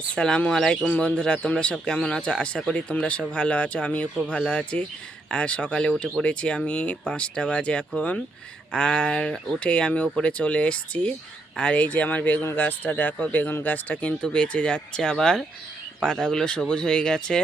আসসালামু আলাইকুম বন্ধুরা, তোমরা সব কেমন আছো? আশা করি তোমরা সব ভালো আছো, আমিও খুব ভালো আছি। আর সকালে উঠে পড়েছি আমি পাঁচটা বাজে এখন, আর উঠেই আমি উপরে চলে এসছি। আর এই যে আমার বেগুন গাছটা, দেখো বেগুন গাছটা কিন্তু বেঁচে যাচ্ছে আবার, পাতাগুলো সবুজ হয়ে গেছে।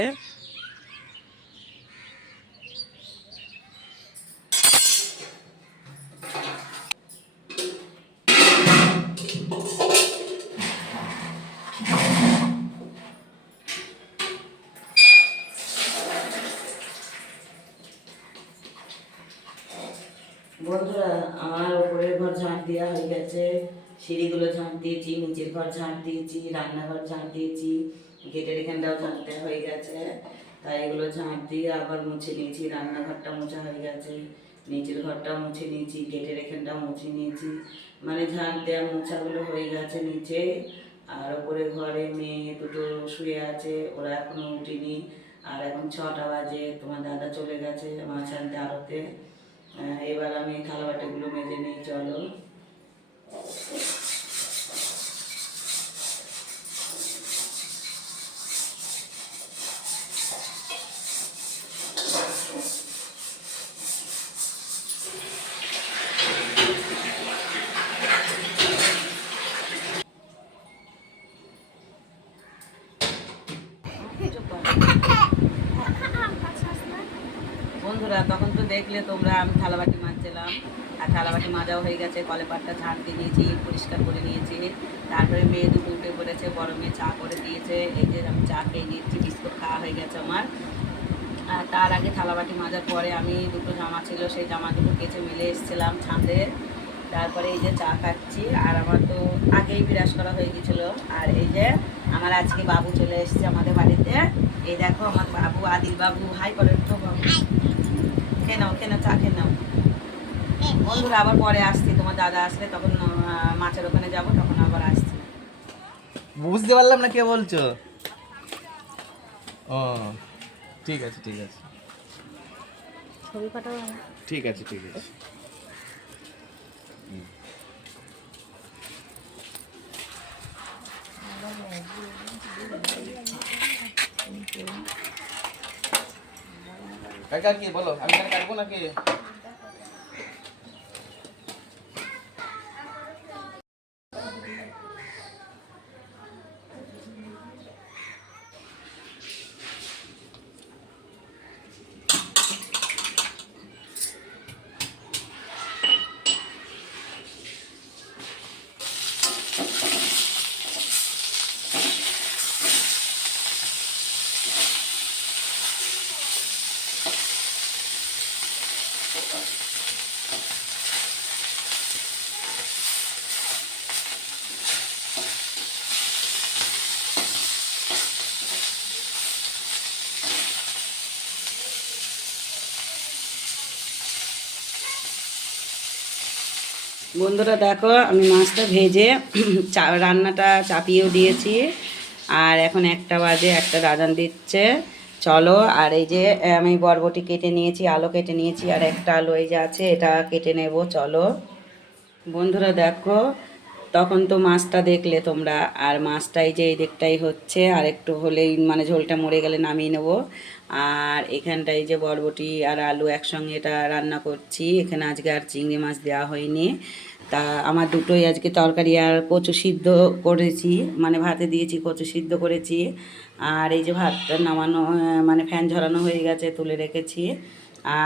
বন্ধুরা, আমার উপরের ঘর ঝাঁট দেওয়া হয়ে গেছে। সিঁড়িগুলো ঝাঁট দিয়েছি, নিচের ঘর ঝাঁট দিয়েছি, রান্নাঘর ঝাঁট দিয়েছি, গেটের এখানটাও ঝাঁট দেওয়া হয়ে গেছে। তাই এগুলো ঝাঁট দিয়ে আবার মুছে নিয়েছি, রান্নাঘরটা মোছা হয়ে গেছে। নিচের ঘরটা মুছে নিয়েছি, গেটের এখানটা মুছে নিয়েছি। মানে ঝাঁট দেওয়া মোছাগুলো হয়ে গেছে নিচে। আর ওপরে ঘরে মেয়ে দুটো শুয়ে আছে, ওরা এখনও উঠেনি। আর এখন ছটা বাজে, তোমার দাদা চলে গেছে মাছ আনতে আড়তে এবার আমি থালা বাটিগুলো মেজে নিই চলো। বন্ধুরা, তখন তো দেখলে তোমরা আমি থালাবাটি মাজছিলাম। আর থালাবাটি মাজাও হয়ে গেছে, কলে পাটটা ঝাড় দিয়ে নিয়েছি, পরিষ্কার করে নিয়েছি। তারপরে মেয়ে দুটো উঠে পড়েছে, বড় মেয়ে চা করে দিয়েছে। এই যে আমি চা খেয়ে নিচ্ছি, বিস্কুট খাওয়া হয়ে গেছে আমার। আর তার আগে থালাবাটি মাজার পরে আমি দুটো জামা ছিল, সেই জামা দুটো কেচে মিলে এসেছিলাম ছাদে। তারপরে এই যে চা খাচ্ছি, আর আমার তো আগেই বিরাজ করা হয়ে গেছিল। আর এই যে আমার আজকে বাবু চলে এসেছে আমাদের বাড়িতে। এই দেখো আমার বাবু, আদিল বাবু, হাই করেন তো বাবু। খেয়ে নাও খেয়ে নাও চা খেয়ে নাও। বন্ধুরা আবার পরে আসছি। তোমার দাদা আসলে তখন মাছের ওখানে যাব তখন আবার আসছি। বুঝতে পারলাম না কে বলছো। ও ঠিক আছে ঠিক আছে। ছবি পাঠাও ঠিক আছে ঠিক আছে। কাকা কি বলো? আমি কাটবো নাকি? বন্ধুরা দেখো, আমি মাছটা ভেজে চা, রান্নাটা চাপিয়েও দিয়েছি। আর এখন একটা বাজে, একটা রাজান দিচ্ছে। চলো, আর এই যে আমি বরবটি কেটে নিয়েছি, আলো কেটে নিয়েছি, আর একটা আলো এই যে আছে, এটা কেটে নেব, চলো। বন্ধুরা দেখো তখন তো মাছটা দেখলে তোমরা, আর মাছটাই যে এই দিকটাই হচ্ছে, আর একটু হলেই মানে ঝোলটা মরে গেলে নামিয়ে নেব। আর এখানটায় যে বরবটি আর আলু একসঙ্গে এটা রান্না করছি, এখানে আজকে আর চিংড়ি মাছ দেওয়া হয়নি। তা আমার দুটোই আজকে তরকারি আর কচু সিদ্ধ করেছি মানে ভাতে দিয়েছি, কচু সিদ্ধ করেছি। আর এই যে ভাতটা নামানো মানে ফ্যান ঝরানো হয়ে গেছে, তুলে রেখেছি।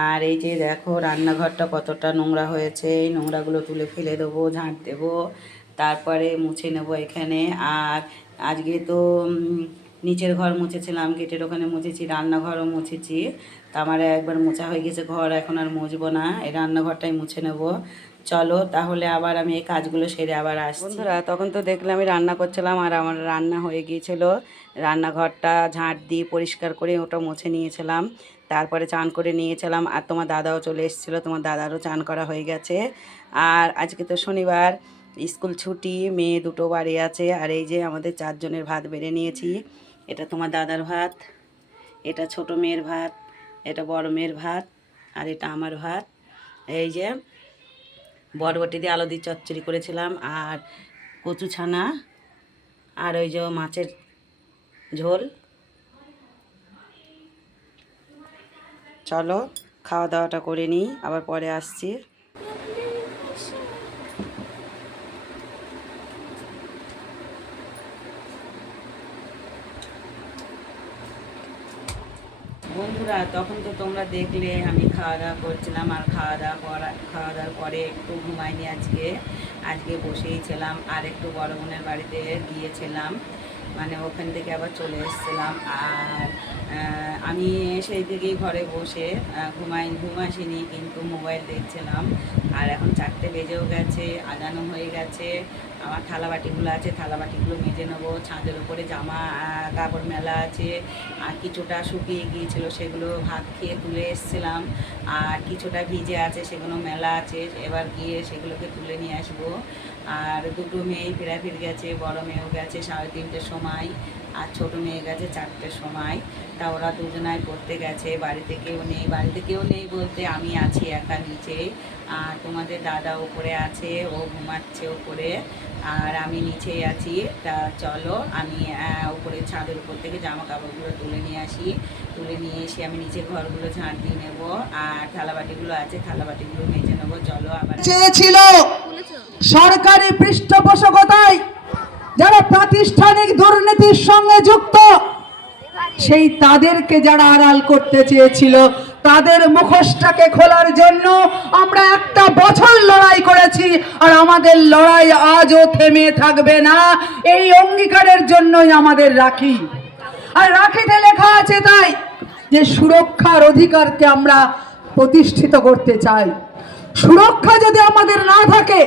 আর এই যে দেখো, রান্নাঘরটা কতটা নোংরা হয়েছে, এই নোংরাগুলো তুলে ফেলে দেবো, ঝাঁট দেবো। তারপরে মুছে নেব এখানে। আর আজকে তো নিচের ঘর মুছেছিলাম, গেটের ওখানে মুছেছি, রান্নাঘরও মুছেছি। তা আমার একবার মোছা হয়ে গেছে ঘর, এখন আর মুছবো না। এই রান্নাঘরটাই মুছে নেব। চলো, তাহলে আবার আমি এই কাজগুলো সেরে আবার আসছি। বন্ধুরা, তখন তো দেখলাম আমি রান্না করছিলাম আর আমার রান্না হয়ে গিয়েছিল। রান্নাঘরটা ঝাঁট দিয়ে পরিষ্কার করে ওটা মুছে নিয়েছিলাম। তারপরে চান করে নিয়েছিলাম আর তোমার দাদাও চলে এসেছিল, তোমার দাদারও চান করা হয়ে গেছে। আর আজকে তো শনিবার স্কুল ছুটি, মেয়ে দুটো বাড়ি আছে, আর এই যে আমাদের চারজনের ভাত বেড়ে নিয়েছি। এটা তোমার দাদার ভাত, এটা ছোট মেয়ের ভাত, এটা বড় মেয়ের ভাত, আর এটা আমার ভাত। এই যে বরবটি দিয়ে আলু দিয়ে চচ্চড়ি করেছিলাম, আর কচু ছানা, আর ওই যে মাছের ঝোল। চলো খাওয়া দাওয়াটা করে নিই, আবার পরে আসছি। বন্ধুরা, তখন তো তোমরা দেখলে আমি খাওয়া দাওয়া করছিলাম আর খাওয়া দাওয়া করা খাওয়া দাওয়ার পরে একটু ঘুমাইনি আজকে। আজকে বসেই ছিলাম আর একটু বড় বোনের বাড়িতে গিয়েছিলাম। মানে ওখান থেকে আবার চলে এসেছিলাম। আর আমি সেই থেকেই ঘরে বসে ঘুমাই ঘুমাসিনি কিন্তু মোবাইল দেখছিলাম। আর এখন চারটে বেজেও গেছে আজানো হয়ে গেছে। আমার থালা বাটিগুলো আছে থালা বাটিগুলো মেজে নেব। ছাদের উপরে জামা কাপড় মেলা আছে। আর কিছুটা শুকিয়ে গিয়েছিল, সেগুলো ভাত খেয়ে তুলে এসেছিলাম। আর কিছুটা ভিজে আছে, সেগুলো মেলা আছে। এবার গিয়ে সেগুলোকে তুলে নিয়ে আসব। আর দুটো মেয়ে ফেরাফির গেছে, বড় মেয়েও গেছে, সাড়ে তিনটের সময় আর ছোট মেয়ে গেছে চারটের সময়। তা ওরা দুজনায় পড়তে গেছে, বাড়িতে কেউ নেই, বাড়িতে কেউ নেই বলতে আমি আছি একা নিচে। আর তোমাদের দাদা ওপরে আছে, ও ঘুমাচ্ছে ওপরে। আর আমি নিচেই আছি, তা চলো আমি উপরে ছাদের উপর থেকে জামা কাপড়গুলো তুলে নিয়ে আসি। তুলে নিয়ে এসে আমি নিচে ঘরগুলো ঝাঁট দিয়ে নেব। আর থালাবাটিগুলো আছে, থালাবাটিগুলো মেজে নেব, চলো আবার সরকারি পৃষ্ঠপোষকতায় যারা প্রাতিষ্ঠানিক দুর্নীতির সঙ্গে যুক্ত, সেই তাদেরকে যারা আড়াল করতে চেয়েছিল, তাদের মুখোশটাকে খোলার জন্য আমরা একটা বছর লড়াই করেছি, আর আমাদের লড়াই আজও থেমে থাকবে না। এই অঙ্গীকারের জন্যই আমাদের রাখি। আর রাখিতে লেখা আছে তাই যে, সুরক্ষার অধিকারকে আমরা প্রতিষ্ঠিত করতে চাই। সুরক্ষা যদি আমাদের না থাকে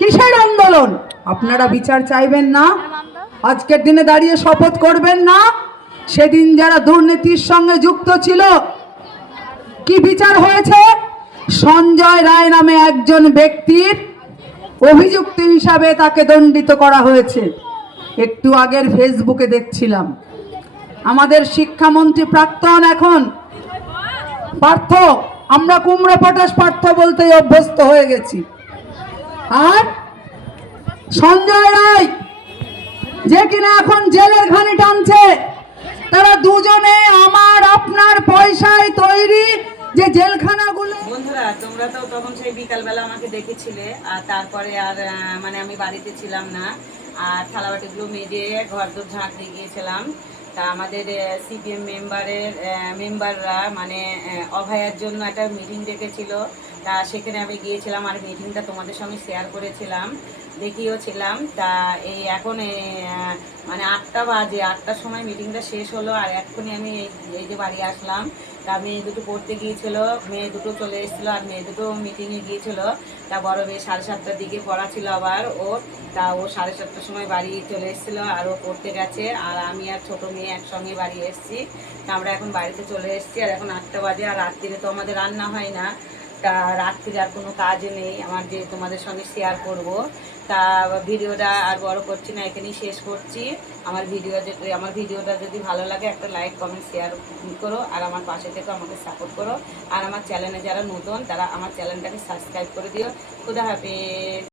কিসের আন্দোলন? আপনারা বিচার চাইবেন না। আজকের দিনে দাঁড়িয়ে শপথ করবেন না। সেদিন যারা দুর্নীতির সঙ্গে যুক্ত ছিল, কি বিচার হয়েছে? সঞ্জয় রায় নামে একজন ব্যক্তির অভিযুক্ত হিসাবে তাকে দণ্ডিত করা হয়েছে। একটু আগের ফেসবুকে দেখছিলাম। আমাদের শিক্ষামন্ত্রী প্রাক্তন এখন পার্থ। আমরা কুমড়ো পটাশ পার্থ বলতেই অভ্যস্ত হয়ে গেছি। আর সঞ্জয় রায়, যে কিনা এখন জেলের ঘানি টানছে, তারা দুজনে আমার আপনার পয়সায় তৈরি যে জেলখানাগুলো। বন্ধুরা, তোমরা তো তখন সেই বিকালবেলা আমাকে দেখেছিলে আর তারপরে আর মানে আমি বাড়িতে ছিলাম না। আর থালাবাটিগুলো মেজে ঘর দোর ঝাঁট দিয়ে গিয়েছিলাম তা আমাদের সিপিএম মেম্বারের মেম্বাররা মানে অভয়ার জন্য একটা মিটিং ডেকেছিল। তা সেখানে আমি গিয়েছিলাম আর মিটিংটা তোমাদের সঙ্গে শেয়ার করেছিলাম দেখিও ছিলাম। তা এই এখন মানে আটটা বাজে, আটটার সময় মিটিংটা শেষ হলো আর এক্ষুনি আমি এই- যে বাড়ি আসলাম। তা মেয়ে দুটো পড়তে গিয়েছিল, মেয়ে দুটো চলে এসেছিল আর মেয়ে দুটো মিটিংয়ে গিয়েছিল। তা বড় মেয়ে সাড়ে সাতটার দিকে পড়া ছিল আবার ওর তা ও সাড়ে সাতটার সময় বাড়ি চলে এসেছিল আর ও পড়তে গেছে আর আমি আর ছোট মেয়ে একসঙ্গে বাড়ি এসেছি। তা আমরা এখন বাড়িতে চলে এসেছি আর এখন আটটা বাজে আর রাত্রিরে তো আমাদের রান্না হয় না। তা রাত্রির আর কোনো কাজ নেই, আমার যে তোমাদের সঙ্গে শেয়ার করব। তা ভিডিওটা আর বড় করছি না, এখানেই শেষ করছি। আমার ভিডিও আমার ভিডিওটা যদি ভালো লাগে, একটা লাইক কমেন্ট শেয়ার করো, আর আমার পাশে থেকে আমাকে সাপোর্ট করো। আর আমার চ্যানেলে যারা নতুন, তারা আমার চ্যানেলটাকে সাবস্ক্রাইব করে দিও। খুদা হাফেজ।